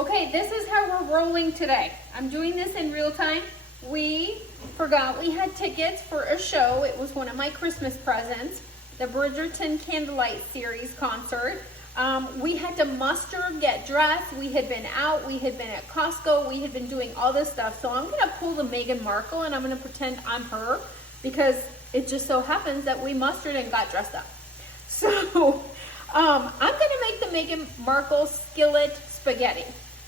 Okay, this is how we're rolling today. I'm doing this in real time. We forgot we had tickets for a show. It was one of my Christmas presents, the Bridgerton Candlelight Series concert. We had to muster, get dressed. We had been out. We had been at Costco. We had been doing all this stuff. So I'm going to pull the Meghan Markle and I'm going to pretend I'm her because it just so happens that we mustered and got dressed up. So I'm going to make the Meghan Markle Skillet Spaghetti.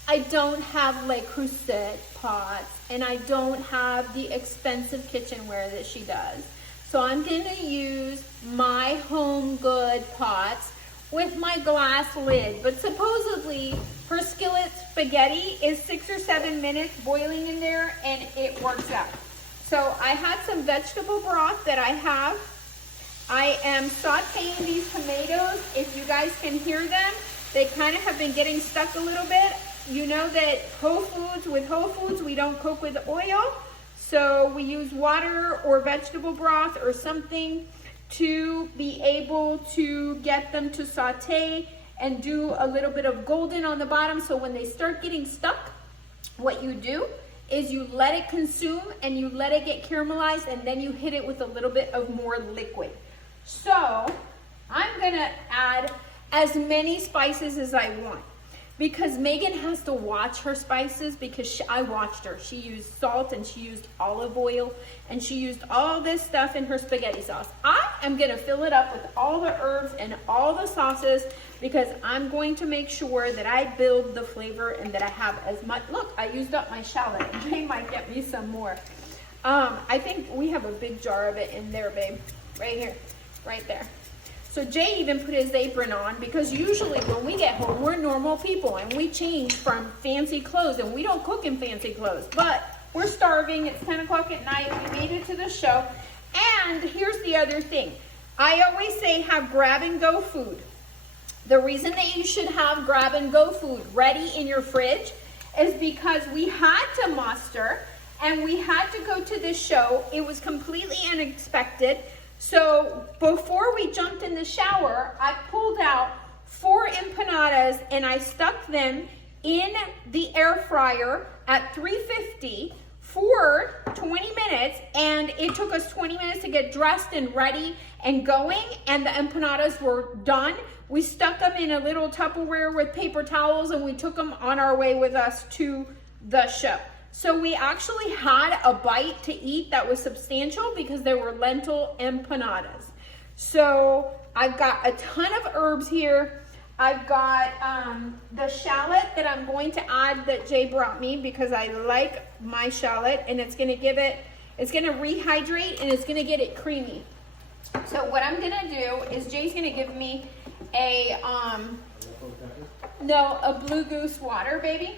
I don't have Le Creuset pots and I don't have the expensive kitchenware that she does. So I'm going to use my home good pots with my glass lid. But supposedly her skillet spaghetti is 6 or 7 minutes boiling in there and it works out. So I had some vegetable broth that I have. I am sauteing these tomatoes. If you guys can hear them, they kind of have been getting stuck a little bit. You know that with Whole Foods, we don't cook with oil. So we use water or vegetable broth or something to be able to get them to saute and do a little bit of golden on the bottom. So when they start getting stuck, what you do is you let it consume and you let it get caramelized and then you hit it with a little bit of more liquid. So I'm gonna add as many spices as I want because Meghan has to watch her spices because I watched her. She used salt and she used olive oil and she used all this stuff in her spaghetti sauce. I am gonna fill it up with all the herbs and all the sauces because I'm going to make sure that I build the flavor and that I have as much. Look, I used up my shallot. Jay might get me some more. I think we have a big jar of it in there, babe. Right here, right there. So Jay even put his apron on because usually when we get home, we're normal people and we change from fancy clothes and we don't cook in fancy clothes, but we're starving. It's 10 o'clock at night. We made it to the show. And here's the other thing. I always say have grab and go food. The reason that you should have grab and go food ready in your fridge is because we had to muster and we had to go to this show. It was completely unexpected. So before we jumped in the shower, I pulled out 4 empanadas and I stuck them in the air fryer at 350 for 20 minutes. And it took us 20 minutes to get dressed and ready and going. And the empanadas were done. We stuck them in a little Tupperware with paper towels and we took them on our way with us to the show. So we actually had a bite to eat that was substantial because there were lentil empanadas. So I've got a ton of herbs here. I've got the shallot that I'm going to add that Jay brought me because I like my shallot and it's gonna give it, it's gonna rehydrate and it's gonna get it creamy. So what I'm gonna do is Jay's gonna give me a blue goose water, baby.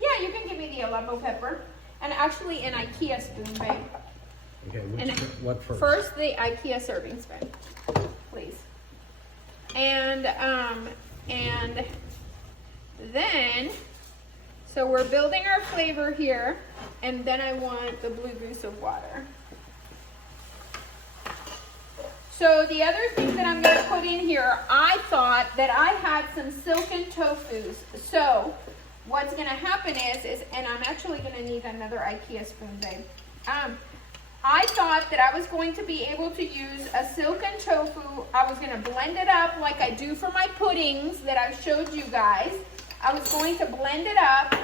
Yeah, you can give me the Aleppo pepper. And actually an IKEA spoon, babe. Okay, what first? First, the IKEA serving spoon, please. And then, so we're building our flavor here. And then I want the blue goose of water. So the other thing that I'm going to put in here, I thought that I had some silken tofus. So what's going to happen is, and I'm actually going to need another IKEA spoon, babe. I thought that I was going to be able to use a silken tofu. I was going to blend it up like I do for my puddings that I've showed you guys. I was going to blend it up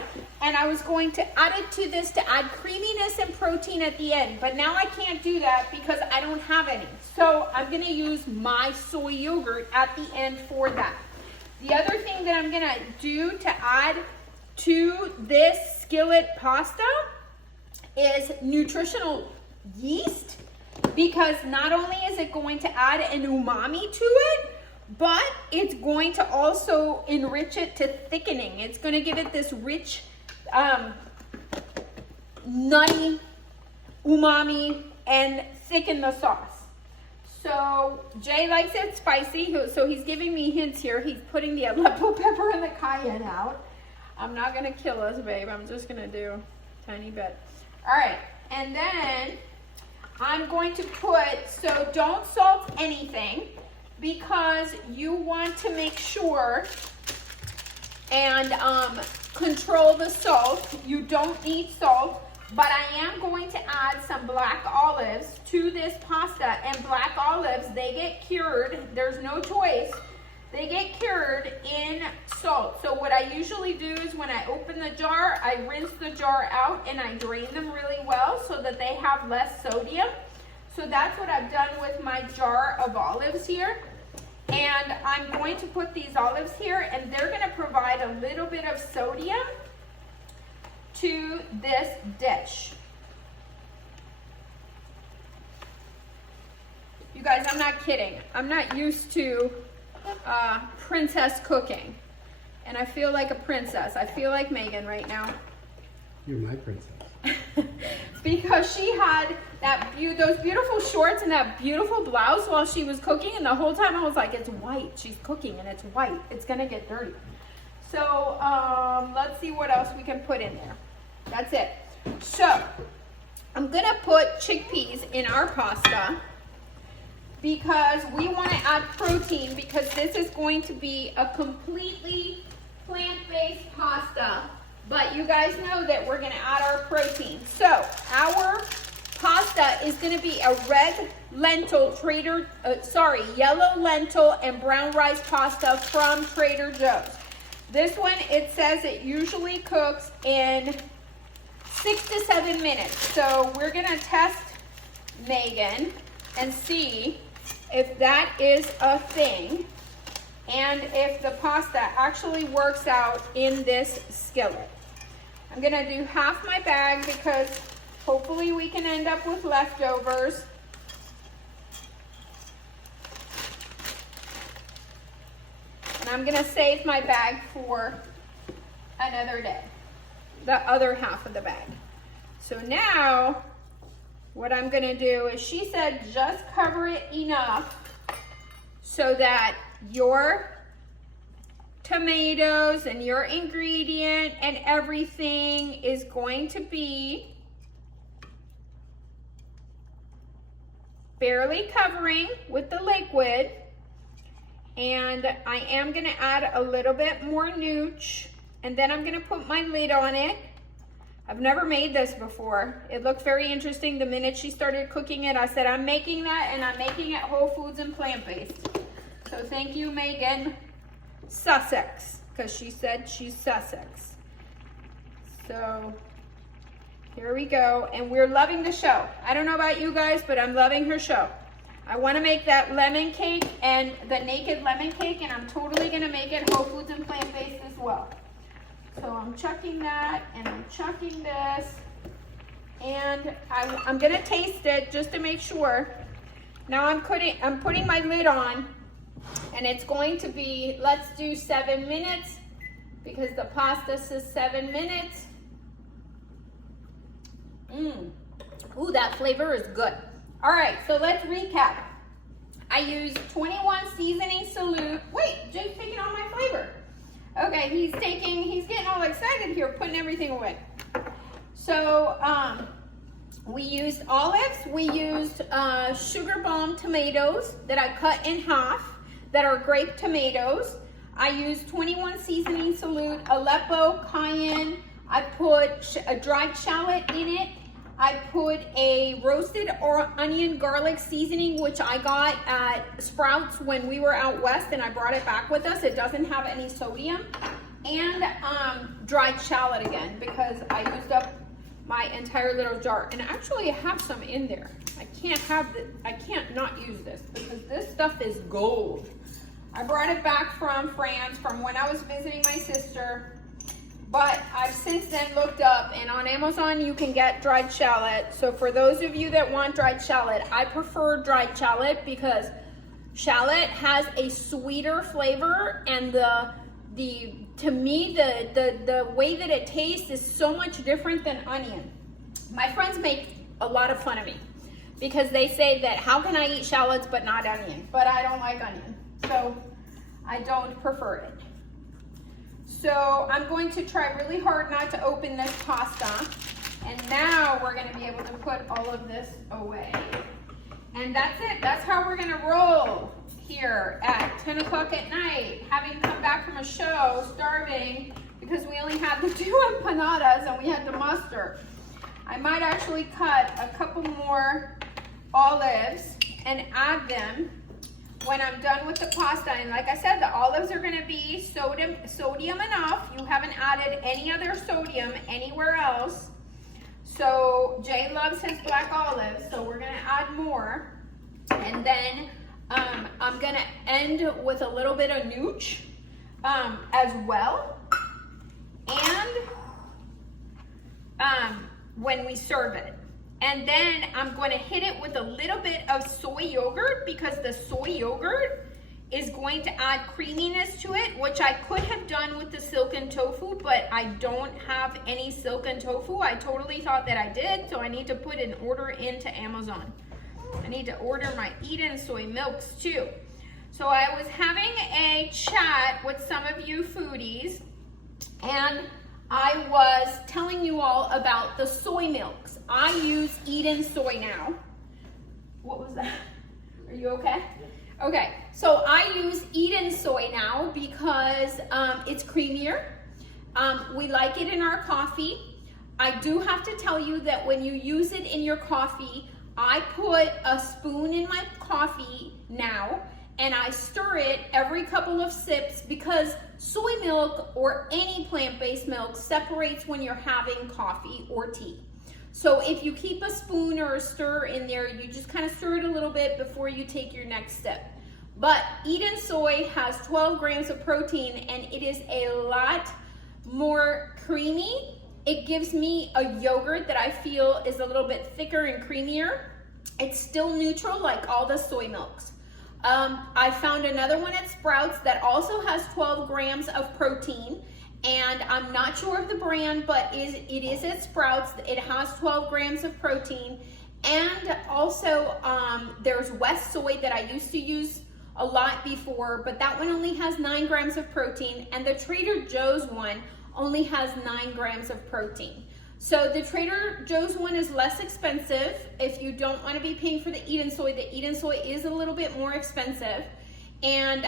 and I was going to add it to this to add creaminess and protein at the end. But now I can't do that because I don't have any. So I'm going to use my soy yogurt at the end for that. The other thing that I'm going to do to add to this skillet pasta is nutritional yeast because not only is it going to add an umami to it, but it's going to also enrich it to thickening. It's going to give it this rich, nutty umami and thicken the sauce. So Jay likes it spicy, so he's giving me hints here. He's putting the Aleppo pepper and the cayenne out. I'm not gonna kill us, babe. I'm just gonna do a tiny bit. All right, and then I'm going to put, so don't salt anything because you want to make sure, and control the salt. You don't need salt, but I am going to add some black olives to this pasta. And black olives, they get cured. There's no choice. They get cured in salt. So what I usually do is when I open the jar, I rinse the jar out and I drain them really well so that they have less sodium. So that's what I've done with my jar of olives here. And I'm going to put these olives here, and they're going to provide a little bit of sodium to this dish. You guys, I'm not kidding. I'm not used to princess cooking, and I feel like a princess. I feel like Meghan right now. You're my princess. Because she had those beautiful shorts and that beautiful blouse while she was cooking, and the whole time I was like, it's white. She's cooking and it's white. It's gonna get dirty. So let's see what else we can put in there. That's it. So I'm gonna put chickpeas in our pasta because we want to add protein, because this is going to be a completely plant-based pasta. But you guys know that we're going to add our protein. So our pasta is going to be a red lentil yellow lentil and brown rice pasta from Trader Joe's. This one, it says it usually cooks in 6 to 7 minutes. So we're going to test Meghan and see if that is a thing and if the pasta actually works out in this skillet. I'm gonna do half my bag because hopefully we can end up with leftovers. And I'm gonna save my bag for another day, the other half of the bag. So now, what I'm gonna do is, she said just cover it enough so that your tomatoes and your ingredient and everything is going to be barely covering with the liquid. And I am gonna add a little bit more nooch, and then I'm gonna put my lid on it. I've never made this before. It looked very interesting. The minute she started cooking it, I said, I'm making that, and I'm making it whole foods and plant-based. So thank you, Meghan Sussex, because she said she's Sussex. So here we go, and we're loving the show. I don't know about you guys, but I'm loving her show. I want to make that lemon cake and the naked lemon cake, and I'm totally going to make it whole foods and plant-based as well. So I'm chucking that, and I'm chucking this, and I'm going to taste it just to make sure. Now I'm putting my lid on, and it's going to be, let's do 7 minutes, because the pasta says 7 minutes. Ooh, that flavor is good. All right, so let's recap. I used 21 seasoning salute. Wait, Jake's taking all my flavor. Okay, he's getting all excited here, putting everything away. So we used olives. We used sugar bomb tomatoes that I cut in half, that are grape tomatoes. I used 21 seasoning salute, Aleppo, cayenne. I put a dried shallot in it. I put a roasted onion garlic seasoning, which I got at Sprouts when we were out west, and I brought it back with us. It doesn't have any sodium. And dried shallot again, because I used up my entire little jar. And actually I have some in there. I can't not use this, because this stuff is gold. I brought it back from France from when I was visiting my sister. But I've since then looked up, and on Amazon you can get dried shallot. So for those of you that want dried shallot, I prefer dried shallot because shallot has a sweeter flavor, and to me the way that it tastes is so much different than onion. My friends make a lot of fun of me because they say that how can I eat shallots but not onion? But I don't like onion, so I don't prefer it. So I'm going to try really hard not to open this pasta. And now we're gonna be able to put all of this away. And that's it, that's how we're gonna roll here at 10 o'clock at night, having come back from a show, starving, because we only had had the 2 empanadas and we had the mustard. I might actually cut a couple more olives and add them when I'm done with the pasta. And like I said, the olives are gonna be sodium enough. You haven't added any other sodium anywhere else. So Jay loves his black olives, so we're gonna add more. And then I'm gonna end with a little bit of nooch as well. And when we serve it. And then I'm going to hit it with a little bit of soy yogurt, because the soy yogurt is going to add creaminess to it, which I could have done with the silken tofu, but I don't have any silken tofu. I totally thought that I did, so I need to put an order into Amazon. I need to order my Eden soy milks too. So I was having a chat with some of you foodies, and I was telling you all about the soy milks. I use Eden soy now. What was that? Are you okay? Okay, so I use Eden soy now because it's creamier. We like it in our coffee. I do have to tell you that when you use it in your coffee, I put a spoon in my coffee now, and I stir it every couple of sips, because soy milk or any plant-based milk separates when you're having coffee or tea. So if you keep a spoon or a stir in there, you just kind of stir it a little bit before you take your next step. But Eden soy has 12 grams of protein, and it is a lot more creamy. It gives me a yogurt that I feel is a little bit thicker and creamier. It's still neutral like all the soy milks. I found another one at Sprouts that also has 12 grams of protein, and I'm not sure of the brand, but it is at Sprouts. It has 12 grams of protein. And also there's West soy that I used to use a lot before, but that one only has 9 grams of protein, and the Trader Joe's one only has 9 grams of protein. So the Trader Joe's one is less expensive if you don't want to be paying for the Eden soy. The Eden soy is a little bit more expensive, and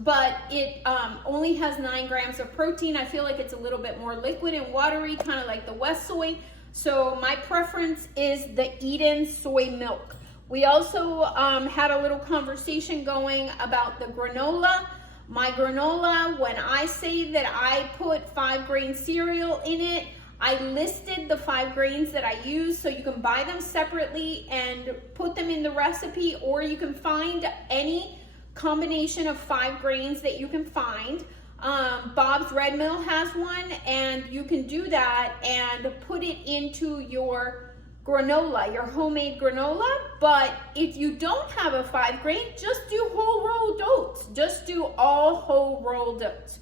but it only has 9 grams of protein. I feel like it's a little bit more liquid and watery, kind of like the West soy. So my preference is the Eden soy milk. We also had a little conversation going about the granola. My granola, when I say that I put 5-grain cereal in it, I listed the 5 grains that I use, so you can buy them separately and put them in the recipe, or you can find any combination of 5 grains that you can find. Bob's Red Mill has one, and you can do that and put it into your granola, your homemade granola. But if you don't have a 5-grain, just do whole rolled oats. Just do all whole rolled oats.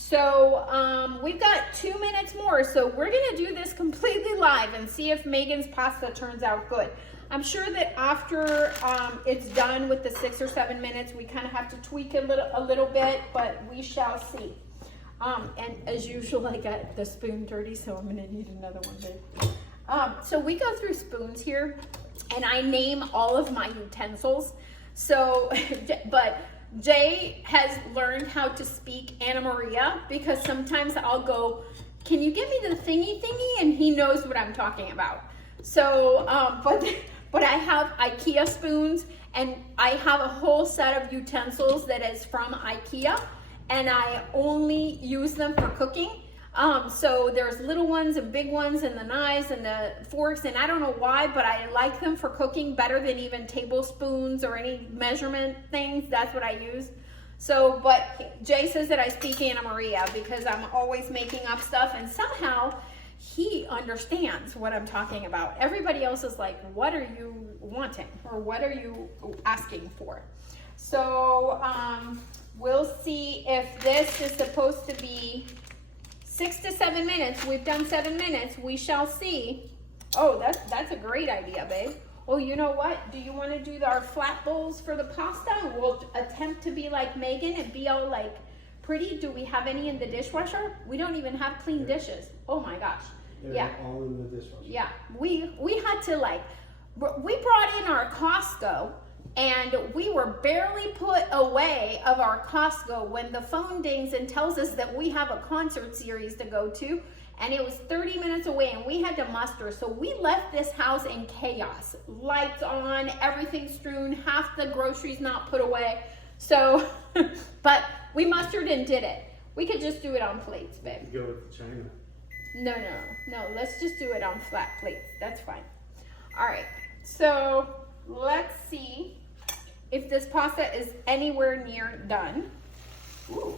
So we've got 2 minutes more, so we're gonna do this completely live and see if Megan's pasta turns out good. I'm sure that after it's done with the 6 or 7 minutes, we kind of have to tweak a little bit, but we shall see. And as usual, I got the spoon dirty, so I'm gonna need another one, babe. So we go through spoons here, and I name all of my utensils. So, but Jay has learned how to speak Anna Maria, because sometimes I'll go, can you give me the thingy? And he knows what I'm talking about. So, but I have IKEA spoons, and I have a whole set of utensils that is from IKEA, and I only use them for cooking. So there's little ones and big ones, and the knives and the forks, and I don't know why, but I like them for cooking better than even tablespoons or any measurement things. That's what I use. So, but Jay says that I speak Anna Maria because I'm always making up stuff, and somehow he understands what I'm talking about. Everybody else is like, what are you wanting? Or what are you asking for? So we'll see if this is supposed to be 6 to 7 minutes. We've done 7 minutes. We shall see. Oh, that's a great idea, babe. Oh, you know what? Do you want to do our flat bowls for the pasta? We'll attempt to be like Megan and be all like pretty. Do we have any in the dishwasher? We don't even have clean dishes. Oh my gosh. They're all in the dishwasher. Yeah. We had to we brought in our Costco, And we were barely put away of our Costco when the phone dings and tells us that we have a concert series to go to. And it was 30 minutes away and we had to muster. So we left this house in chaos. Lights on, everything strewn, half the groceries not put away. So, but we mustered and did it. We could just do it on plates, babe. Go with China. No, let's just do it on flat plates. That's fine. All right, so let's see if this pasta is anywhere near done. Ooh.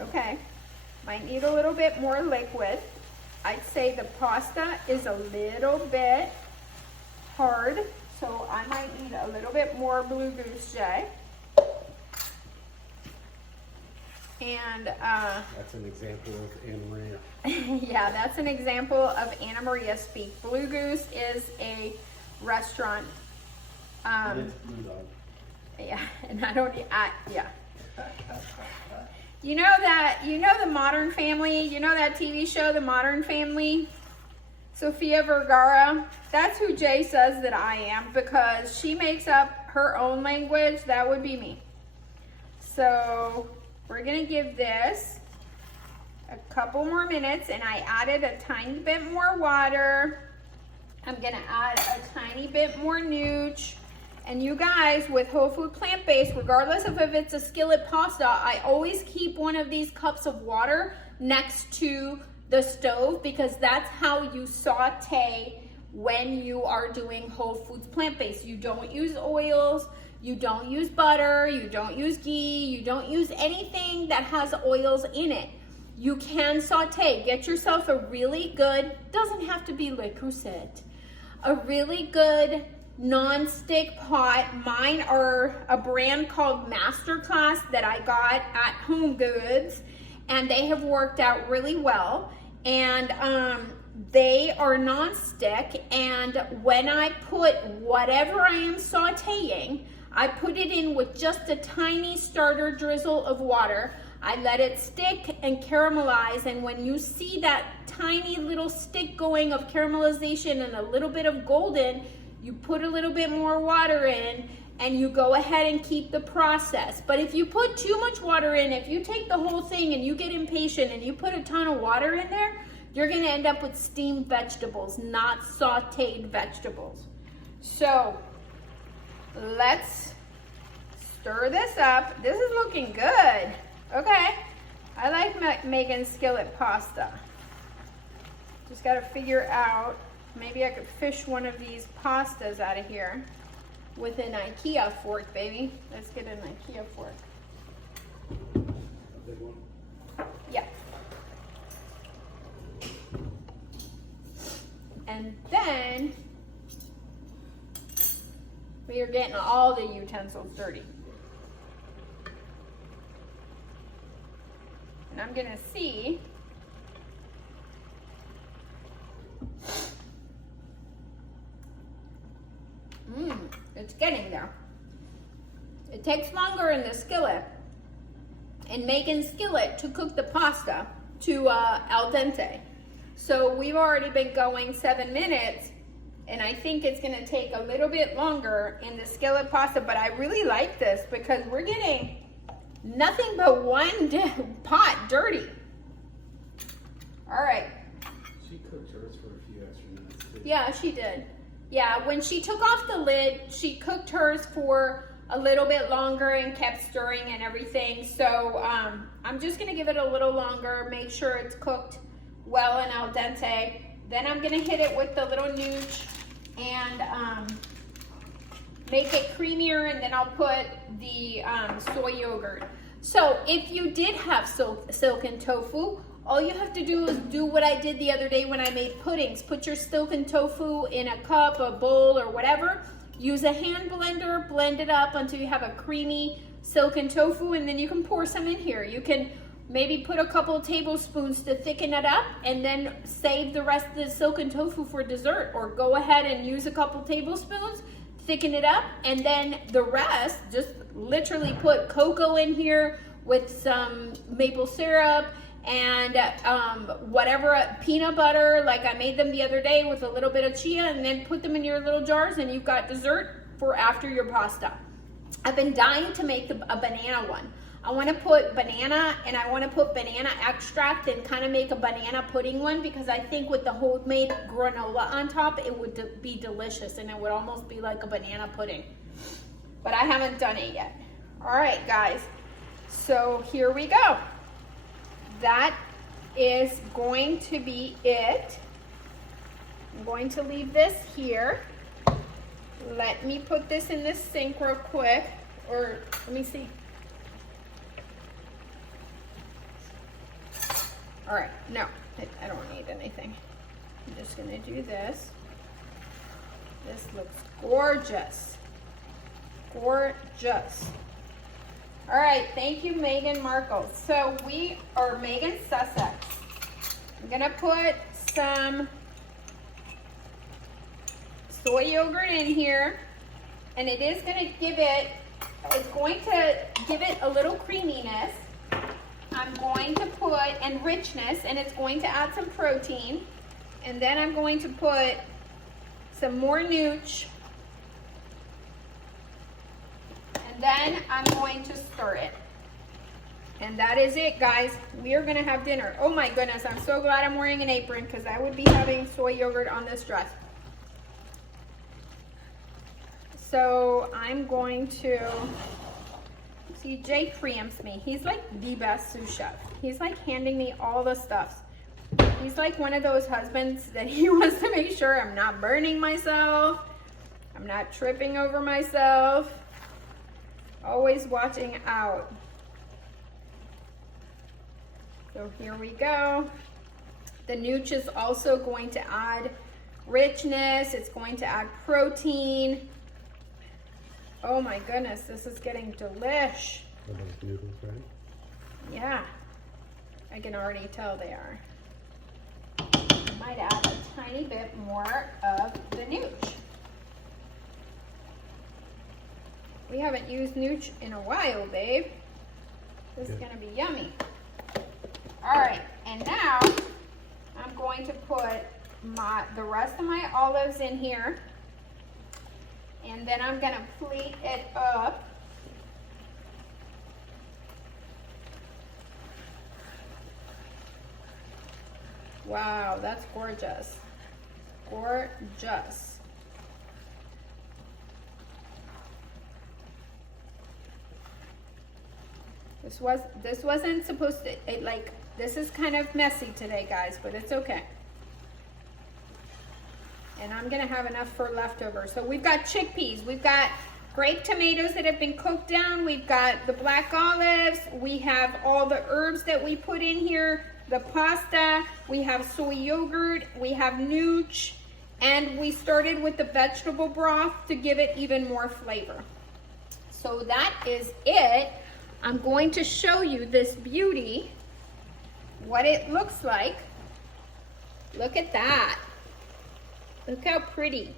Okay. Might need a little bit more liquid. I'd say the pasta is a little bit hard, so I might need a little bit more Blue Goose J. And that's an example of Anna Maria. yeah, that's an example of Anna Maria speak. Blue Goose is a restaurant. It's Blue Dog. Yeah, and I don't. Yeah. You know the Modern Family, you know that TV show, The Modern Family? Sofia Vergara, that's who Jay says that I am because she makes up her own language. That would be me. So we're gonna give this a couple more minutes and I added a tiny bit more water. I'm gonna add a tiny bit more nooch. And you guys, with whole food plant-based, regardless of if it's a skillet pasta, I always keep one of these cups of water next to the stove because that's how you saute when you are doing whole foods plant-based. You don't use oils, you don't use butter, you don't use ghee, you don't use anything that has oils in it. You can saute. Get yourself a really good, doesn't have to be Le Creuset, a really good non-stick pot. Mine are a brand called Masterclass that I got at Home Goods and they have worked out really well and they are non-stick and when I put whatever I am sauteing, I put it in with just a tiny starter drizzle of water. I let it stick and caramelize and when you see that tiny little stick going of caramelization and a little bit of golden, you put a little bit more water in and you go ahead and keep the process. But if you put too much water in, if you take the whole thing and you get impatient and you put a ton of water in there, you're gonna end up with steamed vegetables, not sauteed vegetables. So let's stir this up. This is looking good. Okay, I like Meghan Skillet pasta. Just gotta figure out, maybe I could fish one of these pastas out of here with an IKEA fork, baby. Let's get an IKEA fork. A big one? Yeah. And then we are getting all the utensils dirty. And I'm gonna see it's getting there. It takes longer in the skillet and Meghan Skillet to cook the pasta to al dente. So we've already been going 7 minutes and I think it's gonna take a little bit longer in the skillet pasta, but I really like this because we're getting nothing but one pot dirty. All right. She cooked hers for a few extra minutes too. Yeah, she did. Yeah, when she took off the lid, she cooked hers for a little bit longer and kept stirring and everything. So I'm just gonna give it a little longer, make sure it's cooked well and al dente. Then I'm gonna hit it with the little nooch and make it creamier, and then I'll put the soy yogurt. So if you did have silken tofu, all you have to do is do what I did the other day when I made puddings. Put your silken tofu in a cup, a bowl, or whatever. Use a hand blender, blend it up until you have a creamy silken tofu, and then you can pour some in here. You can maybe put a couple of tablespoons to thicken it up, and then save the rest of the silken tofu for dessert, or go ahead and use a couple tablespoons, thicken it up, and then the rest, just literally put cocoa in here with some maple syrup and whatever, peanut butter, like I made them the other day with a little bit of chia, and then put them in your little jars and you've got dessert for after your pasta. I've been dying to make a banana one. I want to put banana, and I want to put banana extract and kind of make a banana pudding one, because I think with the homemade granola on top, it would be delicious, and it would almost be like a banana pudding. But I haven't done it yet. All right, guys. So here we go. That is going to be it. I'm going to leave this here. Let me put this in the sink real quick, or let me see. All right, no, I don't need anything. I'm just gonna do this. This looks gorgeous. Gorgeous. All right, thank you, Meghan Markle. So we are Meghan Sussex. I'm gonna put some soy yogurt in here, and it is gonna give it, it's going to give it a little creaminess. I'm going to put, and richness, and it's going to add some protein. And then I'm going to put some more nooch. And then I'm going to stir it. And that is it, guys. We are gonna have dinner. Oh my goodness, I'm so glad I'm wearing an apron, because I would be having soy yogurt on this dress. So I'm going to, see, Jay preempts me. He's like the best sous chef. He's like handing me all the stuffs. He's like one of those husbands that he wants to make sure I'm not burning myself. I'm not tripping over myself. Always watching out. So here we go. The nooch is also going to add richness. It's going to add protein. Oh my goodness, this is getting delish. Are those noodles, right? Yeah, I can already tell they are. I might add a tiny bit more of the nooch. We haven't used nooch in a while, babe. This is gonna be yummy. All right, and now I'm going to put the rest of my olives in here. And then I'm gonna plate it up. Wow, that's gorgeous. Gorgeous. This wasn't supposed to, this is kind of messy today, guys, but it's okay. And I'm gonna have enough for leftovers. So we've got chickpeas, we've got grape tomatoes that have been cooked down, we've got the black olives, we have all the herbs that we put in here, the pasta, we have soy yogurt, we have nooch, and we started with the vegetable broth to give it even more flavor. So that is it. I'm going to show you this beauty, what it looks like. Look at that. Look how pretty.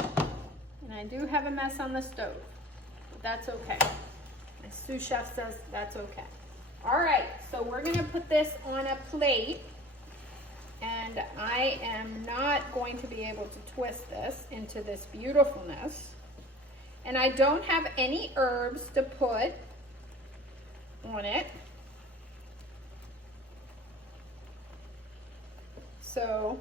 And I do have a mess on the stove, but that's okay. My sous chef says that's okay. All right, so we're gonna put this on a plate, and I am not going to be able to twist this into this beautifulness. And I don't have any herbs to put on it. So,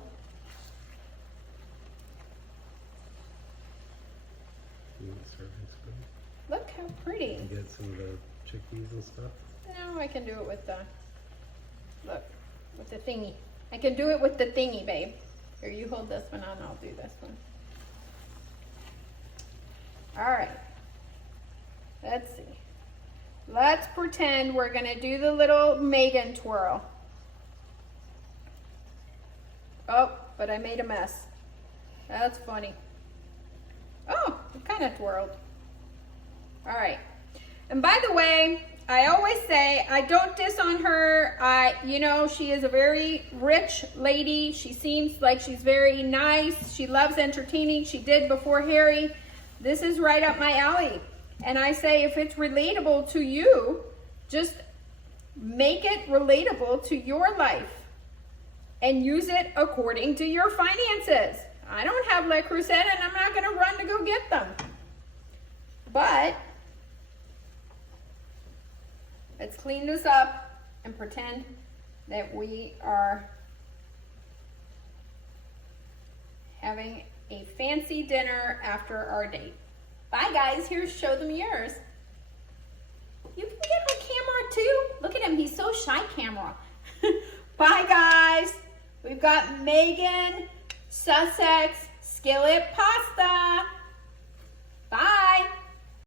look how pretty. You get some of the chickpeas and stuff? No, I can do it with the, look, with the thingy. I can do it with the thingy, babe. Here, you hold this one on, I'll do this one. All right, let's see. Let's pretend we're gonna do the little Meghan twirl. Oh, but I made a mess. That's funny. Oh, it kind of twirled. All right. And by the way, I always say I don't diss on her. You know, she is a very rich lady. She seems like she's very nice. She loves entertaining. She did before Harry. This is right up my alley. And I say if it's relatable to you, just make it relatable to your life and use it according to your finances. I don't have Le Creuset and I'm not gonna run to go get them. But let's clean this up and pretend that we are having a fancy dinner after our date. Bye guys, show them yours. You can get on camera too. Look at him, he's so shy camera. Bye guys. We've got Meghan Skillet Pasta. Bye.